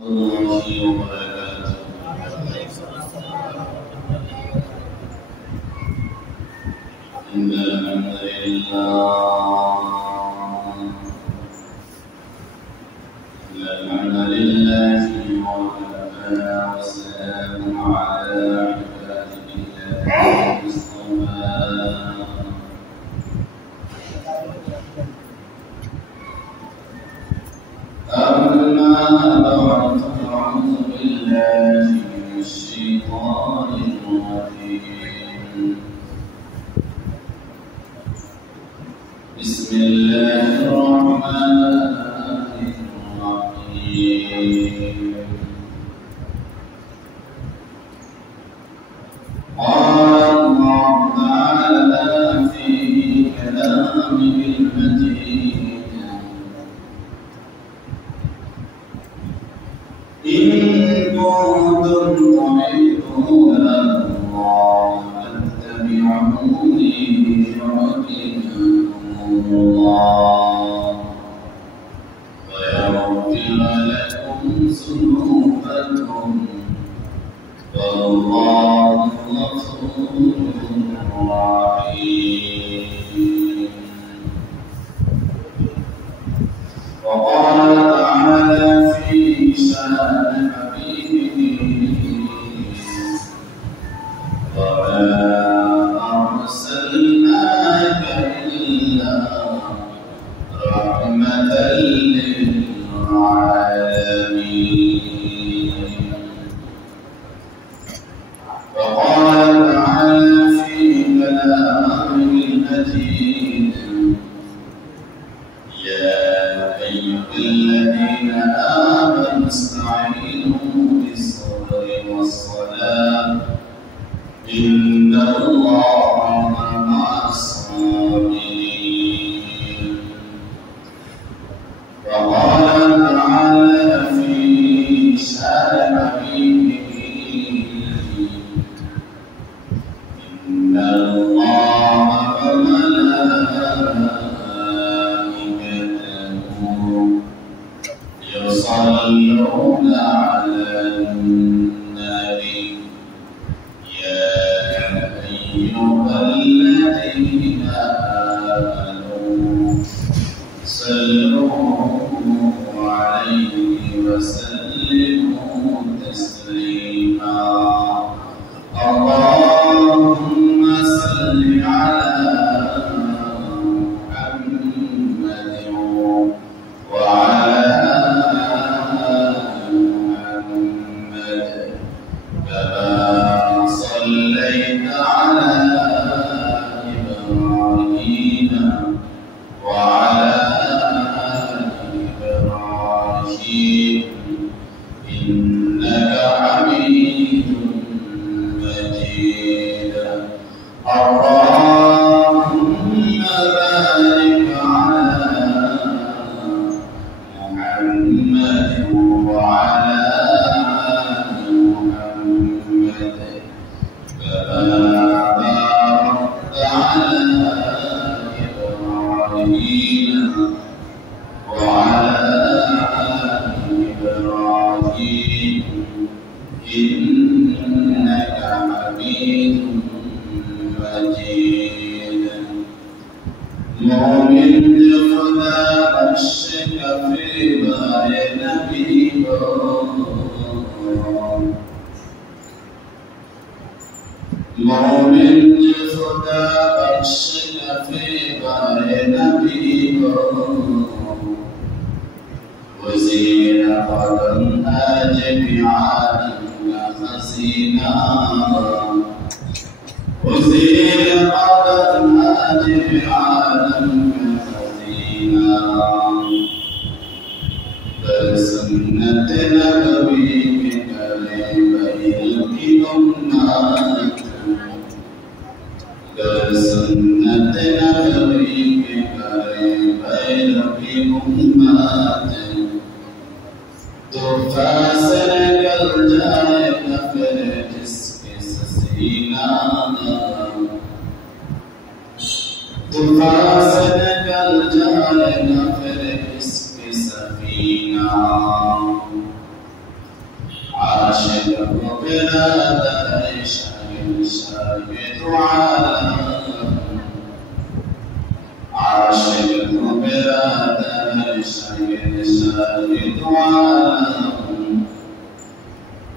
الله وبركاته. إن الحمد لله وكفى وسلام على عباده الذين اصطفى. أما بعد فأعوذ بالله من الشيطان الرجيم. بسم الله الرحمن الرحيم. قال الله تعالى في كلامه المجيد: إن كنتم تحبون الله فاتبعوني يحببكم الله ويغفر لكم ذنوبكم والله غفور رحيم. وقال تعالى في شأن حبيبه: وما أرسلناك إلا رحمة للعالمين. وقال تعالى في كلامه المجيد: يا أيها الذين آمنوا استعينوا بالصبر والصلاة إن الله مع الصابرين. وقال تعالى في شأن حبيبه: إن الله وملائكته يصلون على النبي يا أيها الذين آمنوا صلوا عليه وسلموا تسليما. اللهم صل على محمد وعلى آل محمد كما صليت على إبراهيم وعلى آل إبراهيم إنك حميد مجيد. اللهم بارك على محمد وعلى آل محمد كما باركت على إبراهيم وعلى آل إبراهيم إنك حميد مجيد. مؤمن خدا الشك في بين مؤمن خدا الشك في بين وزين قدم أجب عالم خزينا وزين قدم أجب عالم خزينا بسنة نبويك لبيلكم نات بسنة نبويك لبيلكم نات تفاسر الجاي نفر جسك سسينا تفاسر الجاي نفر جسك سفينا برادر شاهد عالم عاشق برادر شاهد عالم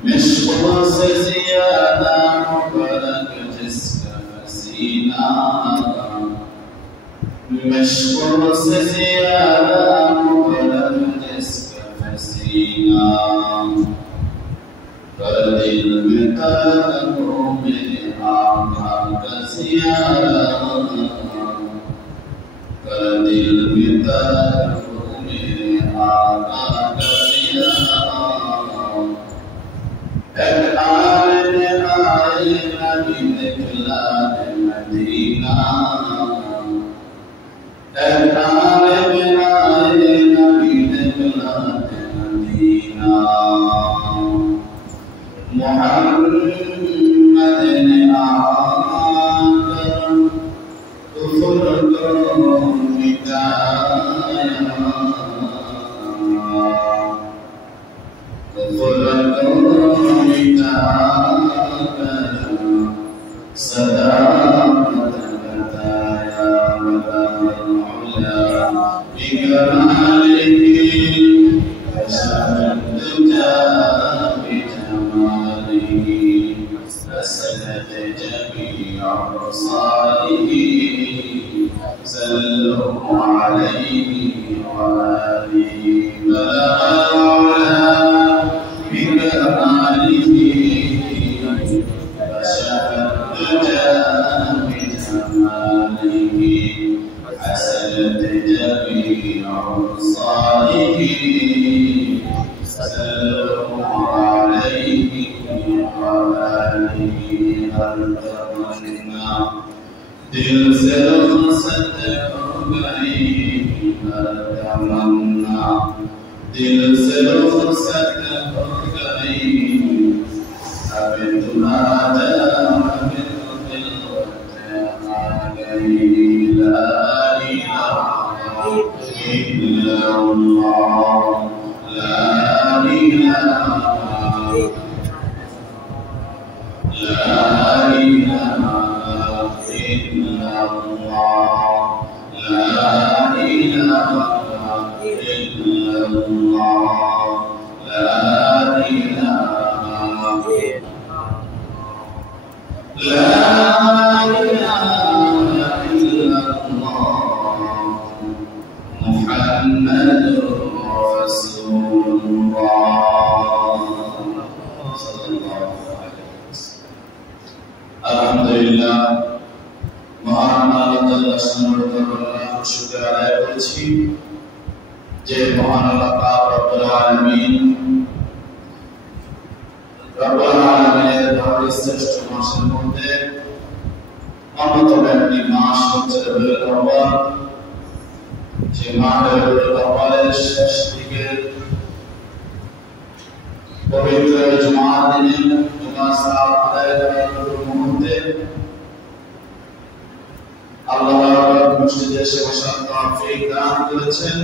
مشق سے زیادہ مبارک جس کا پسینہ مشق سے زیادہ مبارک جس کا پسینہ کر دل میں درد ہو میرے آقا کا زیارہ کر دل میں درد ہو میرے آقا کا زیارہ ایک عالم آئے نبی نکلا مدینہ ایک عالم آئے نبی نکلا مدینہ محمد نے آکر کفر کو مٹایا کفر کو مٹا کر صداقت بتایا بلغ العلا بکمالہ کشف الدجى فسلت جميع أبصاره صلوا عليه وآله بلغ العلا بكماله كشف الدجى بجماله حسنت جميع أبصاره صلوا عليه दिल से रुखसत हो गई तमन्ना दिल से रुखसत हो गई अब तुम्हारा अब खिलवत आ गई ला इलाहा इल्लल्लाह ला इलाहा لا إله إلا الله لا إله إلا الله لا إله إلا الله محمد رسول الله صلى الله عليه وسلم আলহামদুলিল্লাহ মহান আল্লাহ সুবহানাহু শুকর আদায় করছি যে মহান আল্লাহ পাক রব্বুল আলামিন রব্বুল আলামিনের শ্রেষ্ঠ মাসের মধ্যে অন্যতম একটি মাস হচ্ছে রবিউল আউয়াল যে মাসের রবিউল আউয়ালের শেষ দিকে পবিত্র জুমার দিনে জুমা সালাত আদায় করার মুহূর্তে আল্লাহ রাব্বুল মসজিদে এসে বসার তৌফিক দান করেছেন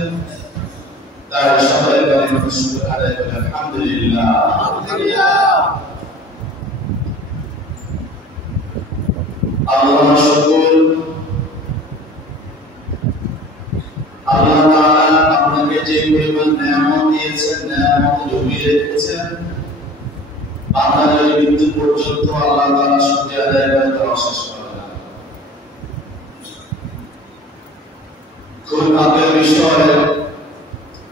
তাই সবাই কালিমা শুকর আদায় করে আলহামদুলিল্লাহ আল্লাহ শুকর আল্লাহ তাআলা আপনাকে যে পরিমাণ নিয়ামত দিয়েছেন নিয়ামত জমিয়ে রেখেছেন আপনাদের মৃত্যু পর্যন্ত আল্লাহ তাআলা শুকরিয়া আদায় করতে অশেষ করেন খুব ভাগ্যের বিষয়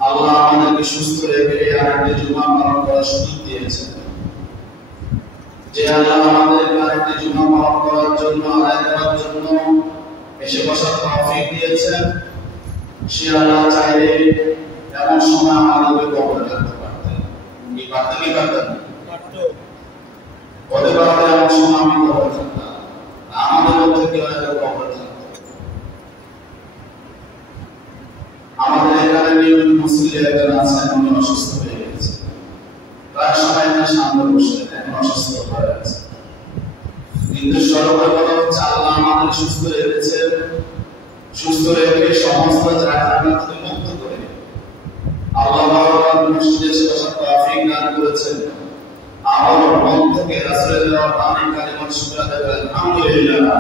আল্লাহ আমাদেরকে সুস্থ রেখে আরেকটি জুমা পালন করার সুযোগ দিয়েছেন যে আল্লাহ আমাদেরকে আরেকটি জুমা পালন করার জন্য আদায় করার জন্য এসে বসার তৌফিক দিয়েছেন সে আল্লাহ চাইলে এমন সময় আমাদেরকে কবরে রাখতে পারতেন কি পারতেন হতে পারলে এমন সময় আমি কবরে থাকতাম আমাদের মধ্যে কেউ একটা কবরে থাকতো আমাদের এখানে নিয়মিত মুসলিম একজন আছেন উনি অসুস্থ হয়ে গেছে প্রায় সময় এখানে সামনে বসে এখন অসুস্থ হয়ে আছে কিন্তু সর্বদা কথা হচ্ছে আল্লাহ আমাদের সুস্থ রেখেছে সুস্থ রেখে সমস্ত জায়গা থেকে মুক্ত করে আল্লাহ মসজিদে বসার তৌফিক দান করেছেন আমার মন থেকে রাসূলের দেওয়া বাণী কালিমার শুকর আদায় করেন আলহামদুলিল্লাহ।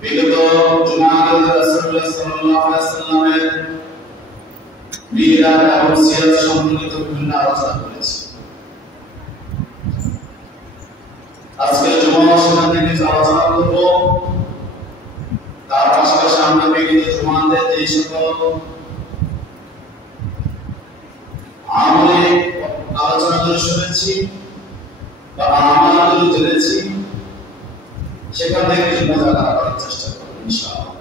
বিগত জুমাতে রাসূলুল্লাহ সাল্লাল্লাহু আলাইহি ওয়াসাল্লামের মিলাদ এবং সিরাত সম্পর্কিত বিভিন্ন আলোচনা করেছি। আজকে জুমা সেখান থেকে আলোচনা করব। তার পাশাপাশি আমরা বিগত জুমাতে যে সকল আমলে আলোচনাগুলো শুনেছি বা আমলগুলো জেনেছি সেখান থেকে কিছু মজা করার চেষ্টা করব ইনশাআল্লাহ।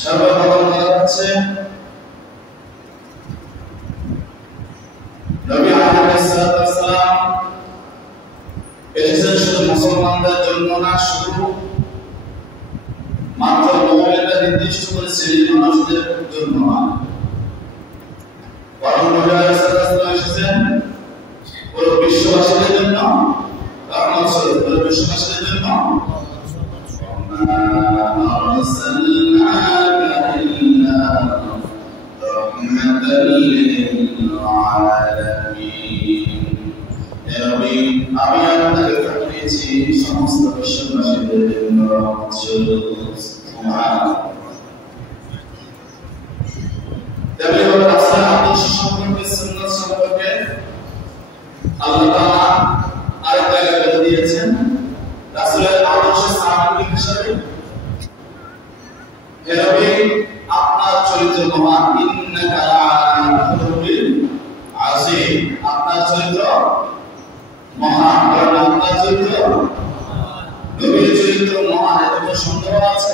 সর্বপ্রথম কথা হচ্ছে নবী আলাইহিস সালাম এসেছেন শুধু মুসলমানদের জন্য না, শুধু মাত্র মুমিনদের নির্দিষ্ট করে শ্রেণীর মানুষদের জন্য না, বরং নবী আলাইহিস সালাম এসেছেন পুরো বিশ্ববাসীদের জন্য, রহমত স্বরূপ পুরো বিশ্ববাসীদের জন্য। আমি আপনাকে পাঠিয়েছি সমস্ত বিশ্ববাসীদের জন্য রহমত স্বরূপ। সুবহানাল্লাহ। তাহলে রাসূল আদর্শ সম্পর্কে, সুন্নাত সম্পর্কে আল্লাহ তাআলা আরেকটা জায়গায় বলে দিয়েছেন রাসূলের আদর্শের সামগ্রিক হিসেবে, হে নবী আপনার চরিত্র মহান, ইন্নাকা লা'আলা খুলুকিন আযীম, আপনার চরিত্র মহান, কারণ আপনার চরিত্র নবীর চরিত্র মহান, এতে কোনো সন্দেহ আছে?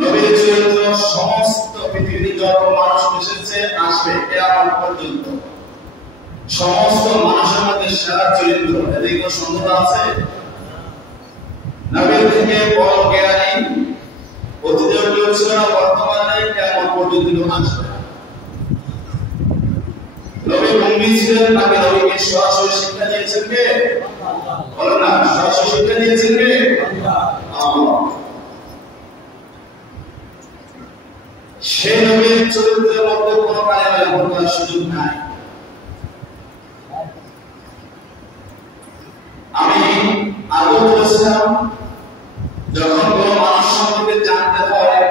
নবীর চরিত্র সমস্ত পৃথিবীতে যত মানুষ এসেছে আসবে কিয়ামত পর্যন্ত সমস্ত মানুষের মধ্যে সেরা চরিত্র, এতে কোনো সন্দেহ আছে? নবীর থেকে বড় জ্ঞানী অতীতেও কেউ ছিল না, বর্তমানে কিয়ামত পর্যন্ত আসবে। নবী উম্মি ছিলেন, তাকে নবীকে সরাসরি শিক্ষা দিয়েছেন কে? বলেন না, সরাসরি শিক্ষা দিয়েছেন কে? আল্লাহ। সেই নবীর চরিত্রের মধ্যে কোনো কালিমা বলার সুযোগ নাই। আমি আগে বলেছিলাম যখন কোনো মানুষ সম্পর্কে জানতে হয়,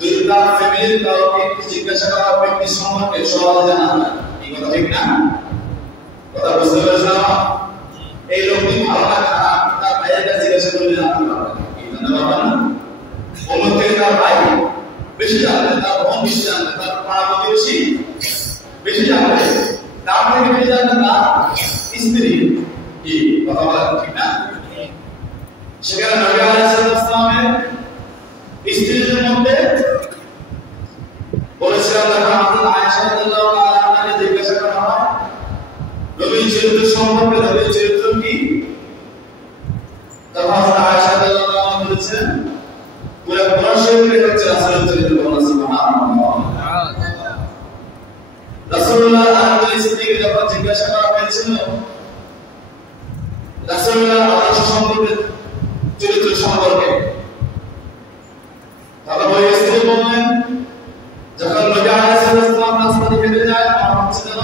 যদি তার ফ্যামিলির কাউকে জিজ্ঞাসা করা ব্যক্তি সম্পর্কে সহজে জানা যায়, এই কথা ঠিক না? কথা বুঝতে পেরেছিলাম? এই লোকটি ভালো না খারাপ তার ভাইয়ের কাছে জিজ্ঞাসা করলে জানতে পারবেন, কি জানতে পারবেন না? অন্য থেকে তার ভাই বেশি জানবে, তার বোন বেশি জানবে, তার পাড়া প্রতিবেশী বেশি জানবে, তার থেকে বেশি জানবে তার স্ত্রী। কি কথা বলেন ঠিক না? সেখানে নবী আলাইহিস সালামের স্ত্রীদের মধ্যে বলেছিলাম যখন হযরত আয়েশা রাদিয়াল্লাহু তাআলা আনহাকে জিজ্ঞাসা করা হয় নবীর চরিত্র সম্পর্কে, নবীর চরিত্র কি, তখন হযরত আয়েশা রাদিয়াল্লাহু তাআলা বলেছেন পুরো কোরআন শরীফে হচ্ছে রাসূলের চরিত্র বর্ণনা। সুবহানাল্লাহ। রাসূলুল্লাহ আলাইহিস স্ত্রীকে যখন জিজ্ঞাসা করা হয়েছিল রাসূলুল্লাহ আদর্শ সম্পর্কে, চরিত্র সম্পর্কে, তখন ওই স্ত্রী বললেন যখন নবী আলাইহিস সালাম রাস্তা দিয়ে হেঁটে যায় আমার হচ্ছে যেন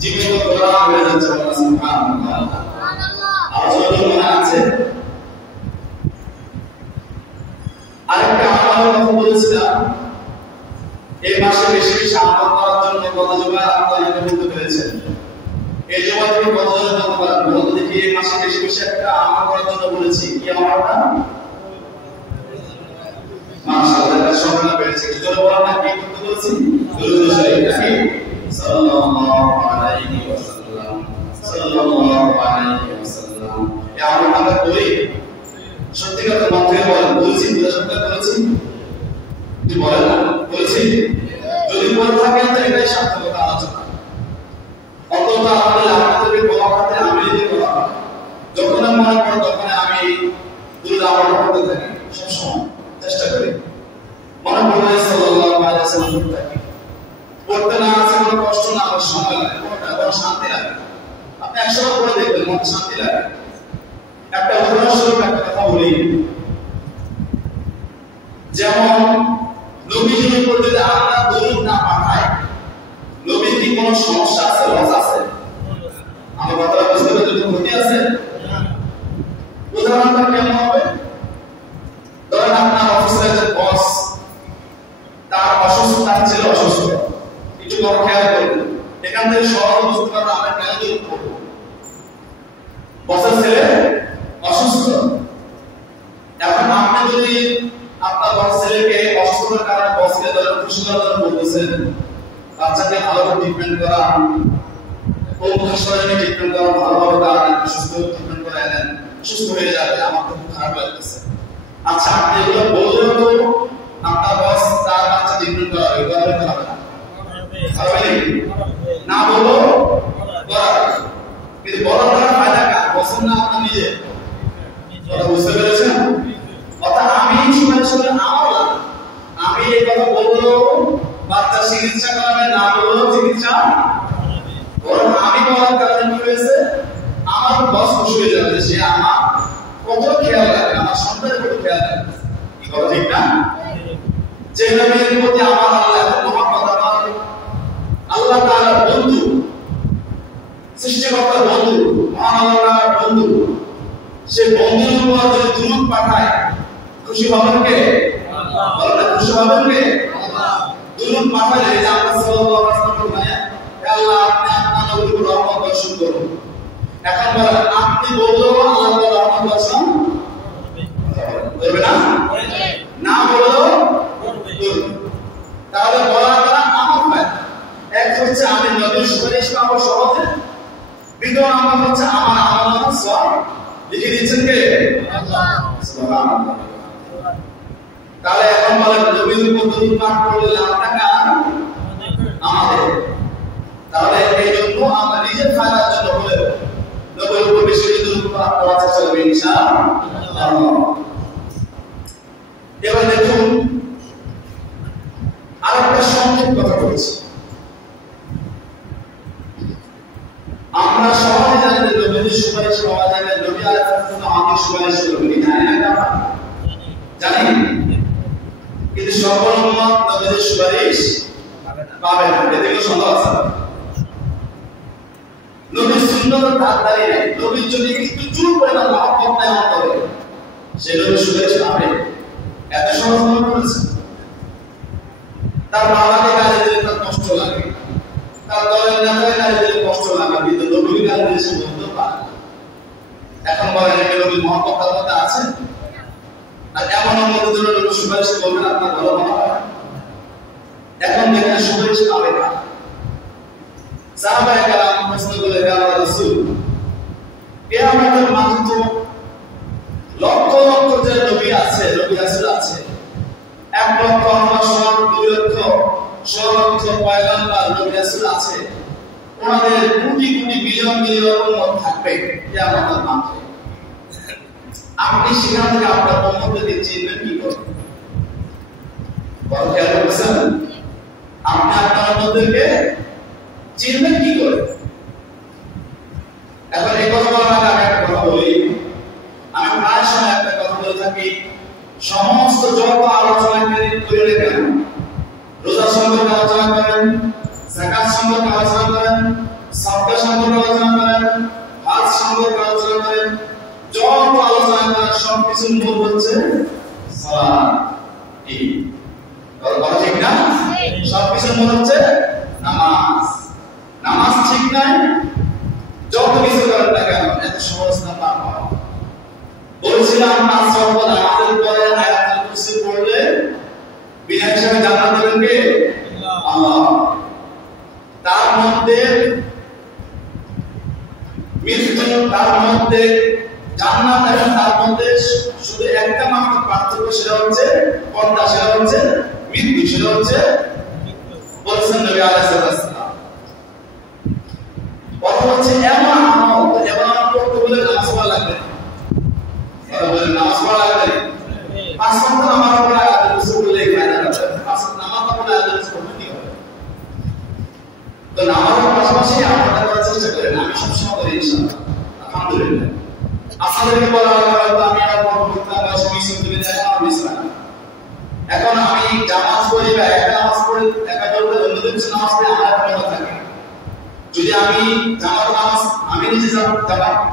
জীবিত কোরআন হয়ে যাচ্ছে। সুবহানাল্লাহ। আলোচনা মনে আছে? আরেকটা আমলের কথা বলেছিলাম, এই মাসে বেশি বেশি আমল করার জন্য কত জমা আপনারা বলতে পেরেছেন? এই জমা থেকে কত জন বলতে পারেন? বলতে দেখি এই মাসে বেশি বেশি একটা আমল করার জন্য বলেছি, কি আমলটা? মাশাআল্লাহ, সংখ্যা বেড়েছে। কি জন্য বলেন না, কি করতে বলেছি? দুরূদ শরীফ নাকি সাল্লাল্লাহু আলাইহি ওয়াসাল্লাম, সাল্লাল্লাহু আলাইহি ওয়াসাল্লাম। এই আমলটা আমরা করি? সত্যি কথা মন থেকে বলেন, বলেছি? বুঝা সত্যি বলেছি? কি বলেন না, বলেছি? যদি বলে থাকেন তো এটাই সার্থকতা আলোচনা। অন্তত আমাদের আপনাদের বলা ক্ষেত্রে আমি যদি বলা হয়, যখন আমি মনে করি তখন আমি দুরূদ আমল করতে থাকি, সবসময় চেষ্টা করি মনে পড়লে সাল্লাল্লাহু আলাইহি ওয়াসাল্লাম থাকি, পড়তে না আছে কোনো কষ্ট না, আমার সময় লাগে, কোনো শান্তি লাগে। আপনি একসময় পড়ে দেখবেন মনে শান্তি লাগে। একটা উদাহরণস্বরূপ একটা কথা বলি, যেমন নবীজির উপর যদি আমরা দরুদ না পাঠাই, নবীর কি কোনো সমস্যা আছে, লস আছে? আমার কথাটা বুঝতে পেরেছেন? যদি ক্ষতি আছে, উদাহরণটা কেমন হবে? ধরেন আপনার অফিসের যে বস, তার অসুস্থতা ছিল, অসুস্থ, একটু বড় খেয়াল করবেন, এখান থেকে সহজ বুঝতে পারবেন আমরা কেন দরুদ পড়ব। বসের ছেলে অসুস্থ, এখন আপনি যদি আপনার বড় ছেলেকে অসুস্থতার কারণে বসকে ধরে খুশি করার জন্য বলতেছেন, বাচ্চাকে ভালোভাবে ট্রিটমেন্ট করা, কোন হাসপাতালে ট্রিটমেন্ট করা, ভালোভাবে তার সুস্থ ট্রিটমেন্ট করে নেন, সুস্থ হয়ে যাবে, আমার তো খুব খারাপ লাগতেছে। আচ্ছা, আপনি এগুলো বললেও তো আপনার বস তার বাচ্চা ট্রিটমেন্ট করা হবে, করাবে না? হবে না, বলো করাবে। কিন্তু বলার দ্বারা ফায়দা কার? বসের না আপনার নিজে? কথা বুঝতে পেরেছেন? অর্থাৎ আমি সময় আমার আমি এই কথা বলবো, বাচ্চা চিকিৎসা করাবে, না বললেও চিকিৎসা বরং আমি বলার কারণে কি হয়েছে, আমার বস খুশি হয়ে যাবে, সে আমার কত খেয়াল রাখে, আমার সন্তানের কত খেয়াল রাখে। কি কথা ঠিক না? যে নবীর প্রতি আমার আল্লাহ এত মহব্বত, আমার আল্লাহ তাআলার বন্ধু, সৃষ্টিকর্তার বন্ধু, মহান আল্লাহর বন্ধু, সে বন্ধুর উপর যদি দুরূদ পাঠায়, খুশি হবেন কে? আল্লাহ। খুশি হবেন কে? আল্লাহ। দুরূদ পাঠালে যে আমরা সাল্লাল্লাহু আলাইহি ওয়াসাল্লাম বলেন, হে আল্লাহ, আপনি আপনার নবীর উপর রহমত বর্ষণ করুন। এখন বলেন, আপনি বললেও আল্লাহ তাআলা রহমত বর্ষণ করবে না? না বললেও করবে। তাহলে বলার দ্বারা আমার ফায়দা। এক হচ্ছে আমি নবীর সুপারিশ পাবো সহজে, দ্বিতীয় নাম্বার হচ্ছে আমার আমল সওয়াব লিখে দিচ্ছেন কে? আল্লাহ। সুবহানাল্লাহ। তাহলে এখন বলেন, নবীর উপর দরুদ পাঠ করলে লাভটা কার? আমাদের। তাহলে এই জন্য আমরা নিজের ফায়দার জন্য হলে নবীর উপর বেশি দরুদ পাঠ করা চেষ্টা করব ইনশাআল্লাহ। এবার দেখুন, আরেকটা সংক্ষেপ কথা বলছি। আমরা সবাই জানি যে নবীর সুপারিশ পাওয়া যায় না, নবী আলাইহিস সালাম আমাদের সুপারিশ করবেন, জানি না আমরা? জানি। কিন্তু সকল উম্মত নবীর সুপারিশ পাবে না, এতে কোনো সন্দেহ আছে? নবীর সুন্নতের ধারধারি নাই, নবীর যদি একটু চুল পরিমাণ মহব্বত নাই অন্তরে, সে নবীর সুপারিশ পাবে? এত সহজ মনে করেছে? তার বাবাকে গালি দিলে তার কষ্ট লাগে, তার দলের নেতাকে গালি দিলে কষ্ট লাগে, কিন্তু নবীর গালি দিলে সে বলতে পারে। এখন বলেন, এই নবীর মহব্বত তার মধ্যে আছে? আর এমন আমাদের জন্য নবী সুপারিশ করবেন, আপনার ভালো মনে হয়? এখন দেখেন সুপারিশ পাবে না। সাহাবায়ে কেরাম প্রশ্ন করলে, হে আল্লাহর রাসূল, কিয়ামতের মাঠে তো লক্ষ লক্ষ যে নবী আছে, নবী রাসূল আছে, 1 লক্ষ 2 লক্ষ 6 লক্ষ পয়গম্বর নবী রাসূল আছে, ওনাদের কোটি কোটি বিলিয়ন বিলিয়ন উম্মত থাকবে কিয়ামতের মাঠে। আপনি সেখান থেকে আপনার উম্মতকে চিনবেন কি করে? বড় খেয়াল করছেন? আপনি আপনার উম্মতকে চিনবেন কি করে? এখন এই কথা বলার আগে আমি একটা কথা বলি। আমি প্রায় সময় একটা কথা বলে থাকি, সমস্ত যত আলোচনা করে কেন, রোজা সম্পর্কে আলোচনা করেন, যাকাত সম্পর্কে আলোচনা করেন, সাদকা সম্পর্কে আলোচনা করেন, হজ সম্পর্কে আলোচনা করেন, যত আলোচনা করেন সবকিছুর মূল হচ্ছে সালাত। ঠিক ঠিক না? সবকিছুর মূল হচ্ছে নামাজ। নামাজ ঠিক নাই, যত কিছু করেন না কেন, এত সহজ না পাওয়া। বলছিলাম পাঁচ ওয়াক্ত নামাজের পরে আয়াতুল কুরসি পড়লে বিনা হিসাবে জান্নাত দেবেন কে? আল্লাহ। তার মধ্যে মৃত্যু, তার মধ্যে জান্নাত এবং তার মধ্যে শুধু একটা মাত্র পার্থক্য, সেটা হচ্ছে কোনটা? সেটা হচ্ছে মৃত্যু, সেটা হচ্ছে বলছেন নবী আলাইহিস সালাম। কথা হচ্ছে এমন আমল, এমন আমল করতে বলে নামাজ পড়া লাগবে, নামাজ পড়া লাগবে। 5 ওয়াক্ত নামাজ পড়া আয়াতুল কুরসি পড়লে ফায়দা আছে, 5 ওয়াক্ত নামাজ পড়লে আয়াতুল কুরসি পড়লে কি হবে? তো নামাজের পাশাপাশি আপনারা করার চেষ্টা করেন, আমি সবসময় করি ইনশাআল্লাহ, আলহামদুলিল্লাহ। আপনাদেরকে বলা হলো হয়তো আমি আর বড় করতাম বা সময় দিতে যায় না, আমি ইসলাম এখন আমি জামাজ পড়ি বা একটা নামাজ পড়ি, একটা পড়লে অন্যদের কিছু নামাজ পড়ি, আমার একটা মনে থাকে। যদি আমি জামাত নামাজ আমি নিজে জামাত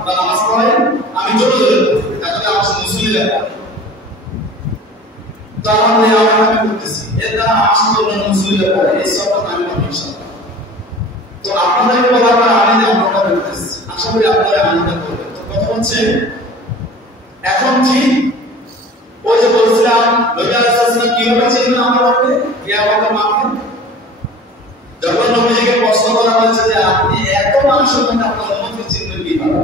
বা নামাজ পড়াই, আমি জোরে জোরে পড়ি, তাহলে আমার মুসলিমরা পড়ে, তো আমি করতেছি, এর দ্বারা আমার সাথে অন্য মুসলিমরা পড়ে, এই সবটা আমি করব ইনশাআল্লাহ। তো আপনাদেরকে বলার পর আমি যে আমলটা করতেছি, আশা করি আপনারা আমলটা করবেন। তো কথা হচ্ছে এখন ঠিক ওই যে বলছিলাম নবী আলাইহিস সালাম কিভাবে চিনবেন আমাদেরকে কিয়ামতের মাঠে, যখন নবীজিকে প্রশ্ন করা হয়েছে যে আপনি এত মানুষের মধ্যে আপনার উম্মতকে চিনবেন কিভাবে,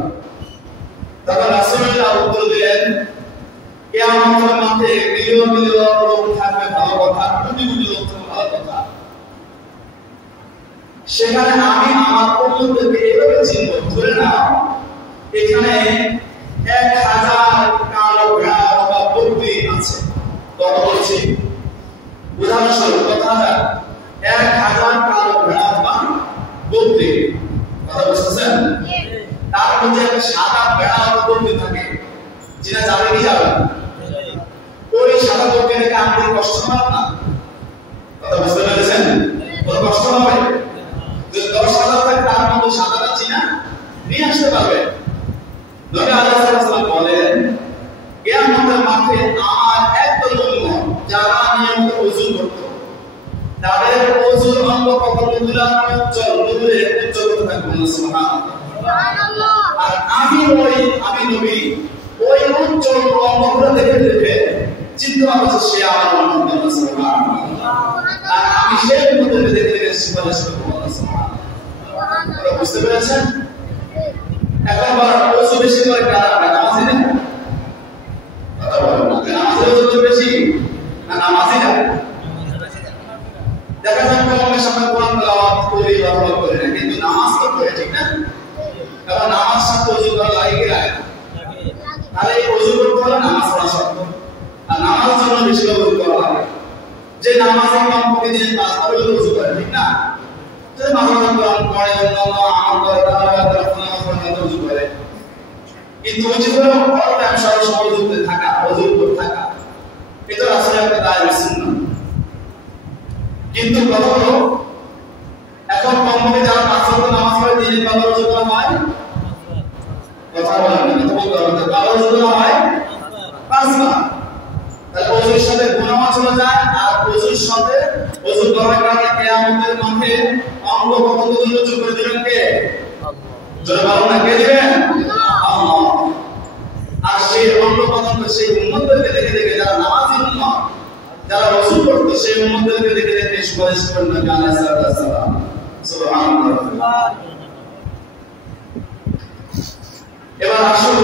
তখন রাসূলুল্লাহ উত্তর দিলেন কিয়ামতের মাঠে মিলিয়ন মিলিয়ন লোক থাকবে, ভালো কথা, কোটি কোটি লোক থাকবে, ভালো কথা, সেখানে আমি আমার উম্মতকে এইভাবে চিনব, ধরে নাও এখানে 1000 কালো ঘোড়া বা বকরি আছে, কত বলছি উদাহরণস্বরূপ কথা, 1000 কালো ঘোড়া বা বকরি, কথা বুঝতেছেন? তার মধ্যে একটা সাদা ভেড়া বা বকরি থাকে, যেটা যাবে কি যাবে, ওই সাদা বকরিটাকে আমাদের কষ্ট হবে না, কথা বুঝতে পেরেছেন? ওর কষ্ট হবে, যদি 10,000 থাকে তার মধ্যে সাদাটা চিনা নিয়ে আসতে পারবে। নবী আলাইহিস সালাম বলেন কিয়ামতের মাঠে আমার একদল উম্মত যারা নিয়মিত ওযু করত, তাদের ওযুর অঙ্গ প্রত্যঙ্গগুলো উজ্জ্বল নূরে উজ্জ্বল থাকবে, সুবহানাল্লাহ। আর আমি নবী ওই উজ্জ্বল অঙ্গগুলো দেখে দেখে চিন্তা করছি সে আমার উম্মত, সুবহানাল্লাহ। আর আমি সেই উম্মতকে দেখে দেখে সুবহানাল্লাহ, সুবহানাল্লাহ। বুঝতে পেরেছেন? এখন বলা ওযু বেশি করে কারা নামাজি না, কথা বলেন না, নামাজের ওযু বেশি না নামাজি না? দেখা যায় কমের সামনে কোরআন তেলাওয়াত করি বা আমল করি না, কিন্তু নামাজ তো পড়ে, ঠিক না? কারণ নামাজ সাথে ওযু করা লাগে কি লাগে? তাহলে এই ওযু করতে হলে নামাজ পড়া শর্ত, আর নামাজের জন্য বেশি ওযু করা লাগে। যে নামাজে ইমাম প্রতিদিন 5 বার ওযু করে, ঠিক না? যে মাহমুদ কোরআন পড়ে, আল্লাহ আমল করে, ওযু করে, কিন্তু ওযু করে অল টাইম সব সময় ওযুতে থাকা, ওযু করতে থাকা, এটা আসলে একটা দায়িত্ব সুন্নাহ। কিন্তু কথা হলো এখন কমপক্ষে যারা 5 ওয়াক্ত নামাজ পড়ে দিনে কয়বার ওযু করা হয়? কথা বলেন না, কথা বলতে হবে, কয়বার ওযু করা হয়? 5 বার। তাহলে ওযুর সাথে গুনাহ চলে যায়, আর ওযুর সাথে ওযু করার কারণে কিয়ামতের মাঠে অঙ্গ প্রত্যঙ্গগুলো উঁচু করে দিবেন কে? জোরে বলুন না, কে দিবেন? আল্লাহ। আর সেই অঙ্গ প্রত্যঙ্গ সেই উম্মতদেরকে দেখে দেখে যারা নামাজি উম্মত, যারা ওযু করত, সেই উম্মতদেরকে দেখে দেখে সুপারিশ করেন নবী আলাইহিস সালাম, সুবহানাল্লাহ। এবার আসুন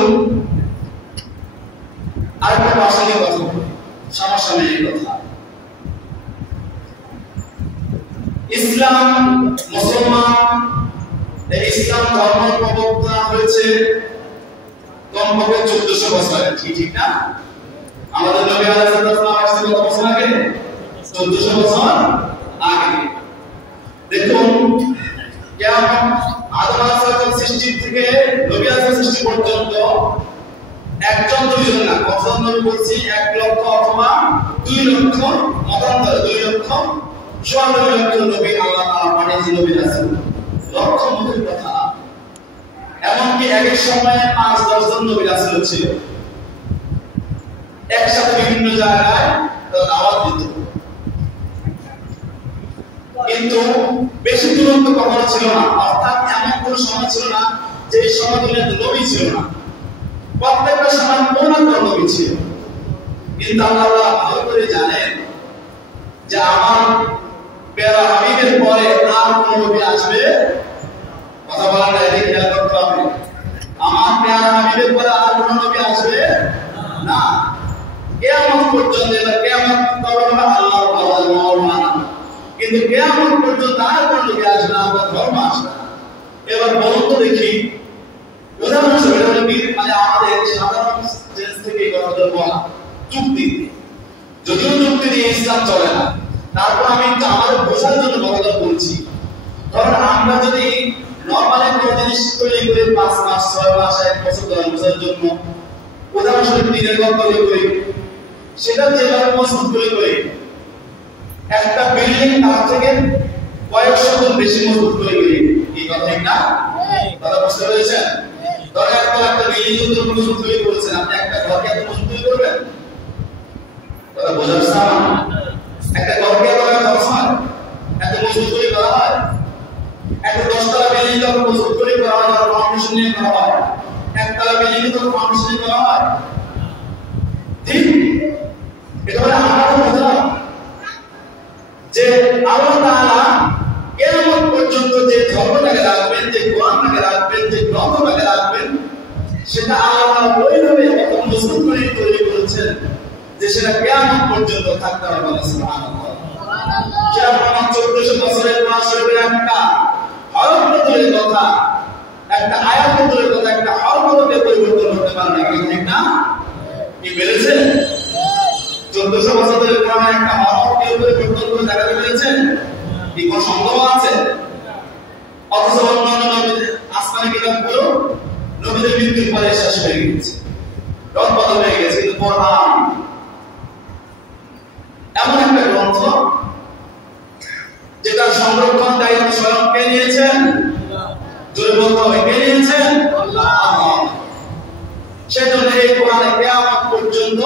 আরেকটা ভাষা নিয়ে কথা বলি, সমস্যা নেই কথা। ইসলাম মুসলমান, এই ইসলাম ধর্ম প্রবর্তন হয়েছে কমপক্ষে 1400 বছর আগে, ঠিক না? আমাদের নবী আলাইহিস সালাম আসছে কত বছর আগে? 1400 বছর আগে। দেখুন কিয়ামত আদম আলাইহিস সালাম সৃষ্টি থেকে নবী আলাইহিস সৃষ্টি পর্যন্ত একজন দুইজন না, কতজন নবী বলছি? 1 লক্ষ অথবা 2 লক্ষ, মতান্তর 2 লক্ষ, 2 লক্ষ নবী আল্লাহ তাআলা পাঠিয়েছেন, নবী রাসূল, লক্ষ মুখের কথা। এমনকি এক এক সময়ে 5-10 জন নবী রাসূল ছিল, একসাথে বিভিন্ন জায়গায় দাওয়াত দিত, কিন্তু বেশি দূরত্ব কখনো ছিল না, অর্থাৎ এমন কোন সময় ছিল না যে সময় দুনিয়াতে নবী ছিল না, প্রত্যেকটা সময় কোন না কোন নবী ছিল। কিন্তু আল্লাহ ভালো করে জানেন যে আমার প্যারা হাবিবের পরে আর কোন নবী আসবে, কথা বলার আগে খেয়াল করতে হবে, আমার প্যারা হাবিবের পরে আর কোন নবী আসবে না কিয়ামত পর্যন্ত। এটা কিয়ামত কবে হবে? আল্লাহর ওয়াদা মাওলানা, কিন্তু কিয়ামত পর্যন্ত আর কোন নবী আসবে না, আমরা ধর্ম আসবে না। এবার বলুন তো দেখি, উদাহরণস্বরূপ মানে আমাদের সাধারণ সেন্স থেকে কথা বলা যুক্তি, যদিও যুক্তি দিয়ে ইসলাম চলে না, তারপর আমি আমাদের বোঝার জন্য কথাটা বলছি। ধরুন আমরা যদি নরমালি কোনো জিনিস তৈরি করে 5 মাস 6 মাস 1 বছর ধরে বোঝার জন্য, উদাহরণস্বরূপ দিনের গল্প করি, সেটা যেভাবে মজবুত করে একটা বিল্ডিং তার থেকে কয়েকশো গুণ বেশি মজবুত করে এই কথা ঠিক না? কথা বুঝতে পেরেছেন? ধরেন একটা বিল্ডিং যদি মজবুত করে করেছেন, আপনি একটা ঘরকে এত মজবুত করে করবেন? কথা বোঝা যাচ্ছে না? একটা ঘরকে এত মজবুত করে করা হয়? একটা 10 তলা বিল্ডিং যত মজবুত করে করা হয়, তার ফাউন্ডেশন নিয়ে করা হয়, একতলা বিল্ডিং যত ফাউন্ডেশন নিয়ে করা হয়, ঠিক? এটা হলো আমাদের কথা যে আল্লাহ তাআলা কিয়ামত পর্যন্ত যে ধর্মটাকে রাখবেন, যে কোরআনটাকে রাখবেন, যে গ্রন্থটাকে রাখবেন, সেটা আল্লাহ ওইভাবে এত মজবুত করে তৈরি করেছেন যে সেটা কিয়ামত পর্যন্ত থাকতে হবে। সুবহানাল্লাহ। সেটা 1400 বছরের কোরআন শরীফের একটা হরফ বদলের কথা, একটা আয়াত বদলের কথা, একটা হরফ বদলে পরিবর্তন হতে পারে না, ঠিক না? কি বলেছে? 1400 বছরের কোরআনে একটা হরফ কে পরিবর্তন করে দেখাতে পেরেছেন? কি কোন সম্ভব আছে? অথচ অন্যান্য নবীদের আসমানি কিতাবগুলো নবীদের মৃত্যুর পরে শেষ হয়ে গেছে, রদ বদল হয়ে গেছে, কিন্তু কোরআন এমন একটা গ্রন্থ যেটা সংরক্ষণ দায়িত্ব স্বয়ং কে নিয়েছেন? জোরে বলতে হবে, কে নিয়েছেন? আল্লাহ। সেজন্য এই কোরআনে কিয়ামত পর্যন্ত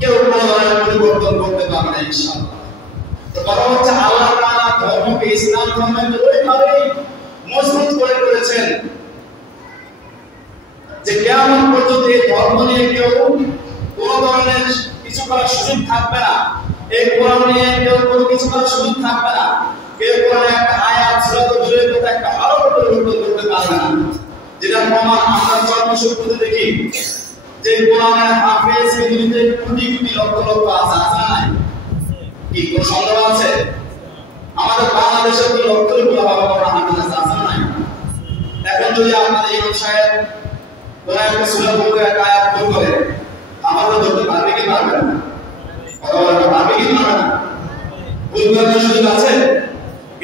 কেউ কোনো ধরনের পরিবর্তন করতে পারবে না ইনশাআল্লাহ। তো কথা হচ্ছে আল্লাহ তাআলা ধর্মকে, ইসলাম ধর্মকে ওইভাবে মজবুত করে করেছেন যে কিয়ামত পর্যন্ত এই ধর্ম নিয়ে কেউ কোনো ধরনের কিছু করার সুযোগ থাকবে না। এই কোরআন নিয়ে কেউ কোনো কিছু করার সুযোগ থাকবে না। কেউ কোরআনে একটা আয়াত, সূরা জুলের মধ্যে একটা হরফ পরিবর্তন করতে পারবে না। যেটা প্রমাণ আমরা জন্মসূত্রে দেখি যে কোরআনের হাফেজ পৃথিবীতে কোটি কোটি লক্ষ লক্ষ আছে না? কি কোন সন্দেহ আছে? আমাদের বাংলাদেশে তো লক্ষ লক্ষ বাবা কোরআন হাফেজ আছে না? এখন যদি আপনাদের ইমাম সাহেব কোন একটা সূরা বলতে একটা আয়াত ভুল করে, আমরা ধরতে পারবে কি পারবে না? পারবে কি পারবে না? ভুল করার সুযোগ আছে?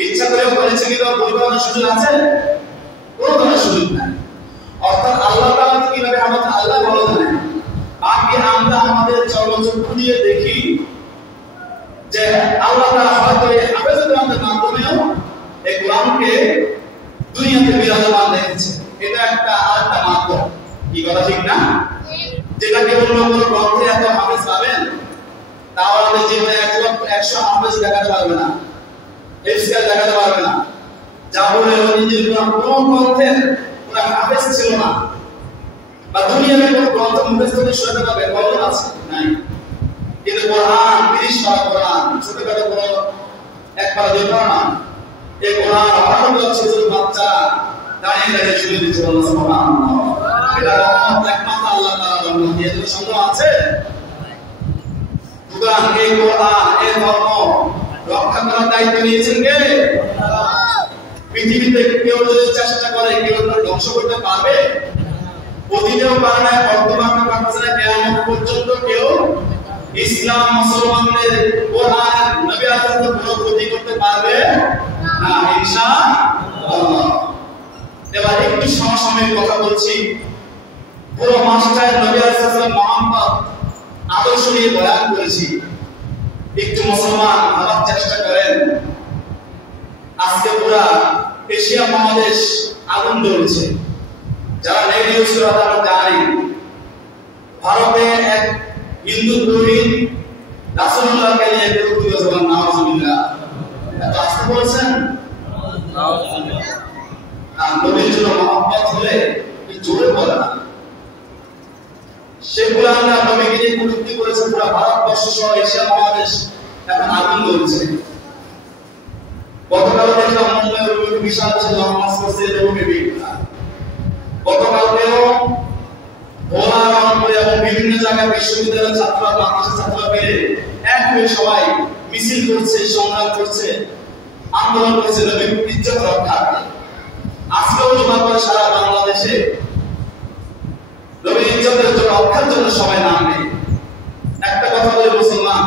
ইচ্ছা করে বলেছে কিন্তু ভুল করার সুযোগ আছে? কোনো ধরনের সুযোগ নাই। অর্থাৎ আল্লাহ তাআলা কিভাবে আমাদের আল্লাহ বলে জানেন, বাকি আমরা আমাদের চর্মচক্ষু দিয়ে দেখি যে আল্লাহ তাআলা হয়তো এই হাফেজদের মাধ্যমেও এই কোরআনকে দুনিয়াতে বিরাজমান রেখেছে। এটা একটা আরেকটা মাধ্যম। কি কথা ঠিক না? যেটা কেবল কোনো গ্রন্থে এত হাফেজ পাবেন, তাও আমাদের জীবনে 100 হাফেজ দেখাতে পারবে না, এফসিআর দেখাতে পারবে না। জাবুরের ইনজিল কোন গ্রন্থের পুরো হাফেজ ছিল না, বা দুনিয়ার কোনো গ্রন্থ মুখস্থ করে শোনাতে পারবে কখন আছে? নাই। কিন্তু কোরআন 30 পারা কোরআন, ছোটখাটো কোনো একবার দুই পারা না। এই কোরআন অর্থ হচ্ছে যে বাচ্চা দাঁড়িয়ে দাঁড়িয়ে শুনে দিচ্ছে, আল্লাহ সুবহানাল্লাহ। এটা রহমত একমাত্র আল্লাহ তাআলার রহমত। এর কোনো সন্দেহ আছে? সুতরাং এই কোরআন, এই ধর্ম রক্ষা করার দায়িত্ব নিয়েছেন কে? পৃথিবীতে কেউ যদি চেষ্টা করে কেউ ধ্বংস করতে পারবে? অতীতেও পারে না, বর্তমানে পারছে না, কিয়ামত পর্যন্ত কেউ ইসলাম, মুসলমানদের, কোরআন, নবী আলাইহিস কোনো ক্ষতি করতে পারবে না ইনশাআল্লাহ। এবার একটু সমসাময়িক কথা বলছি। পুরো মাসটায় নবী আলাইহিস মুহাম্মদ আদর্শ নিয়ে বয়ান করেছি। একটু মুসলমান ভাবার চেষ্টা করেন। আজকে পুরা এশিয়া মহাদেশ আগুন জ্বলছে। যারা রেডিও শুনে তারা জানেন ভারতে এক হিন্দু পুরোহিত রাসূলুল্লাহকে নিয়ে বক্তব্য দিয়েছেন, নাউজুবিল্লাহ। এত আসতে বলেছেন নবীর জন্য মহব্বত হলে জোরে বলে না। সেগুলো আমরা নবীকে নিয়ে কটূক্তি করেছে। পুরো ভারতবর্ষ সহ এশিয়া মহাদেশ এখন আগুন জ্বলছে। গতকাল দেখলাম মুম্বাইয়ের বিশাল লঞ্চ করছে রোগী। গতকালকেও ভোলা, রংপুর এবং বিভিন্ন জায়গায় বিশ্ববিদ্যালয়ের ছাত্ররা, বাংলাদেশের ছাত্ররা পেয়ে এক হয়ে সবাই মিছিল করছে, সংগ্রাম করছে, আন্দোলন করছে নবীর ইজ্জত রক্ষার্থে। আজকেও জমা করে সারা বাংলাদেশে নবীর ইজ্জতের রক্ষার জন্য সবাই নামবে। একটা কথা বলে মুসলমান,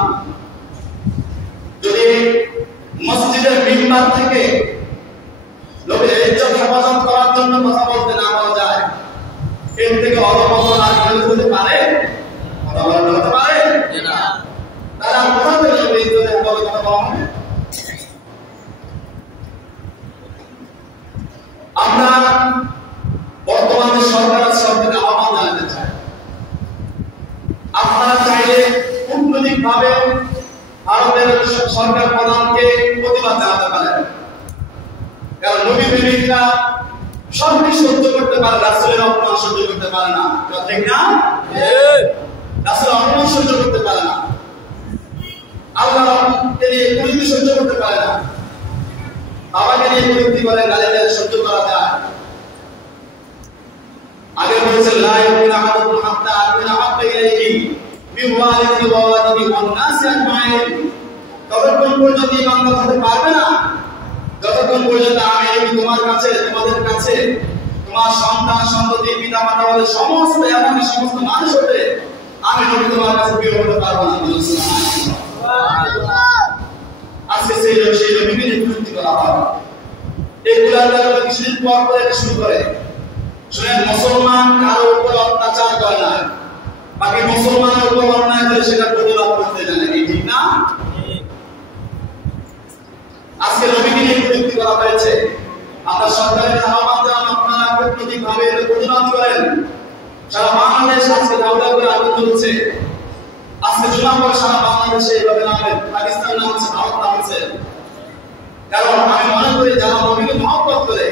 যদি মসজিদের মিম্বার থেকে নবীর ইজ্জত হেফাজত করার জন্য কথা বলতে না পারা যায়, এর থেকে অধপতন আর হতে পারে? কথা বলতে পারে? কম হবে? আমরা বর্তমানে সরকার সরকারকে আহ্বান জানাতে চাই, আপনারা চাইলে কূটনৈতিকভাবে ভারতের সরকার প্রধানকে প্রতিবাদ জানাতে পারেন। কারণ নবী প্রেমিকরা সবকিছু সহ্য করতে পারে, রাসূলের অপমান সহ্য করতে পারে না, ঠিক না? রাসূল অপমান সহ্য করতে পারে না, আল্লাহকে নিয়ে কুরুক্তি সহ্য করতে পারে না, বাবাকে নিয়ে কুরুক্তি করে গালি সহ্য করা যায়। আগে বলেছে লা ইয়াকুনা আহাদুকুম হাত্তা আকুনা হাব্বা ইলাইহি মিন ওয়ালিদিহি ওয়া ওয়ালিদিহি ওয়ান নাসি আজমাইন। ততক্ষণ পর্যন্ত ঈমান করতে পারবে না যতক্ষণ পর্যন্ত আমি তোমার কাছে, তোমাদের কাছে, তোমার সন্তান সন্ততি পিতা মাতা বলে সমস্ত এমনকি সমস্ত মানুষ হতে আমি নবী তোমার কাছে প্রিয় হতে পারবো না। আজকে সেই নবীকে নিযুক্তি করা হয়। এগুলা তারা কিছুদিন পর পরে শুরু করে, শুনেন মুসলমান কারো উপর অত্যাচার করে না, বাকি মুসলমানের উপর অন্যায় করে সেটা প্রতিবাদ করতে জানে, ঠিক না? আজকে নবীকে নিযুক্তি করা হয়েছে, আমরা সরকারের আহ্বান জানান আপনারা কূটনৈতিকভাবে প্রতিবাদ করেন। সারা বাংলাদেশ আজকে দাউদা করে আগুন জ্বলছে। আজকে জুমা পরে সারা বাংলাদেশে এইভাবে নামে, পাকিস্তান নামছে, ভারত নামছে। কারণ আমি মনে করি যারা নবীকে মহব্বত করে,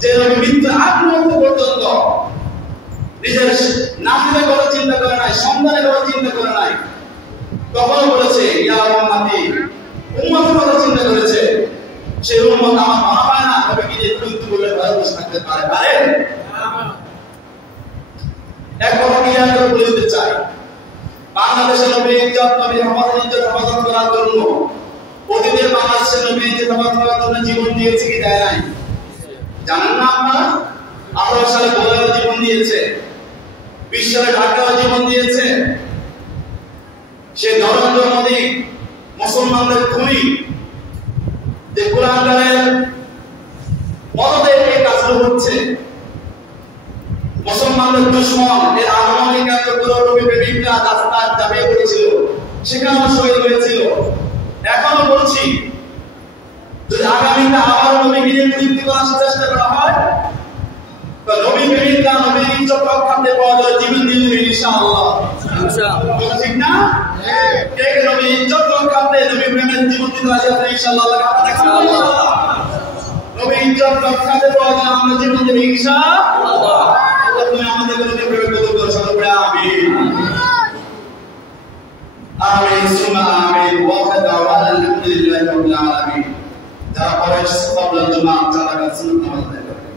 যে নবী মৃত্যুর আগ মুহূর্ত পর্যন্ত নিজের নাতিদের কথা চিন্তা করে নাই, সন্তানের কথা চিন্তা করে নাই, তখন বলেছে ইয়া উম্মতি, উম্মতের কথা চিন্তা করেছে, সেই উম্মত আমার মনে হয় না নবীকে যে মৃত্যু বলে ভয় বসে থাকতে পারে। এক কথা ক্লিয়ার করে বলে দিতে চাই, বাংলাদেশের নবীর ইজ্জত, নবীর হেফাজত করার জন্য প্রতিদিন বাংলাদেশের নবীর হেফাজত করার জন্য জীবন দিয়েছে কি দেয় নাই জানেন না আপনারা? 18 সালে গোলায় জীবন দিয়েছে, 20 সালে ঢাকায় জীবন দিয়েছে। সে নরেন্দ্র মোদী মুসলমানদের খুনি, যে কোরআনের মদদে এই কাজগুলো হচ্ছে, মুসলমানদের দুশমন, এর আগমনী কেন্দ্র করে নবী প্রেমিকরা রাস্তায় দাবিয়ে করেছিল, সেখানেও শহীদ হয়েছিল। এখনো বলছি, যদি আগামীতে আবার নবীকে নিয়ে কুরুক্তি করার চেষ্টা করা হয়, তো নবী প্রেমিকরা নবীর ইজ্জত রক্ষার্থে পাওয়া যায় জীবন দিবে ইনশাআল্লাহ। ঠিক না? কে কে নবীর ইজ্জত রক্ষার্থে নবী প্রেমের জীবন দিতে রাজি আছেন ইনশাআল্লাহ? নবীর ইজ্জত রক্ষার্থে পাওয়া যায় আমরা জীবন দেব ইনশাআল্লাহ। আল্লাহ তুমি আমাদেরকে নবীর প্রেমে কবুল করো, সকলে পড়ে আমিন। আমিন সুম্মা আমিন। ওয়া দাওয়ানা আলহামদুলিল্লাহি রাব্বিল আলামিন। যারা পড়ে সওয়াব জমা যারা কাছে নামাজ পড়ে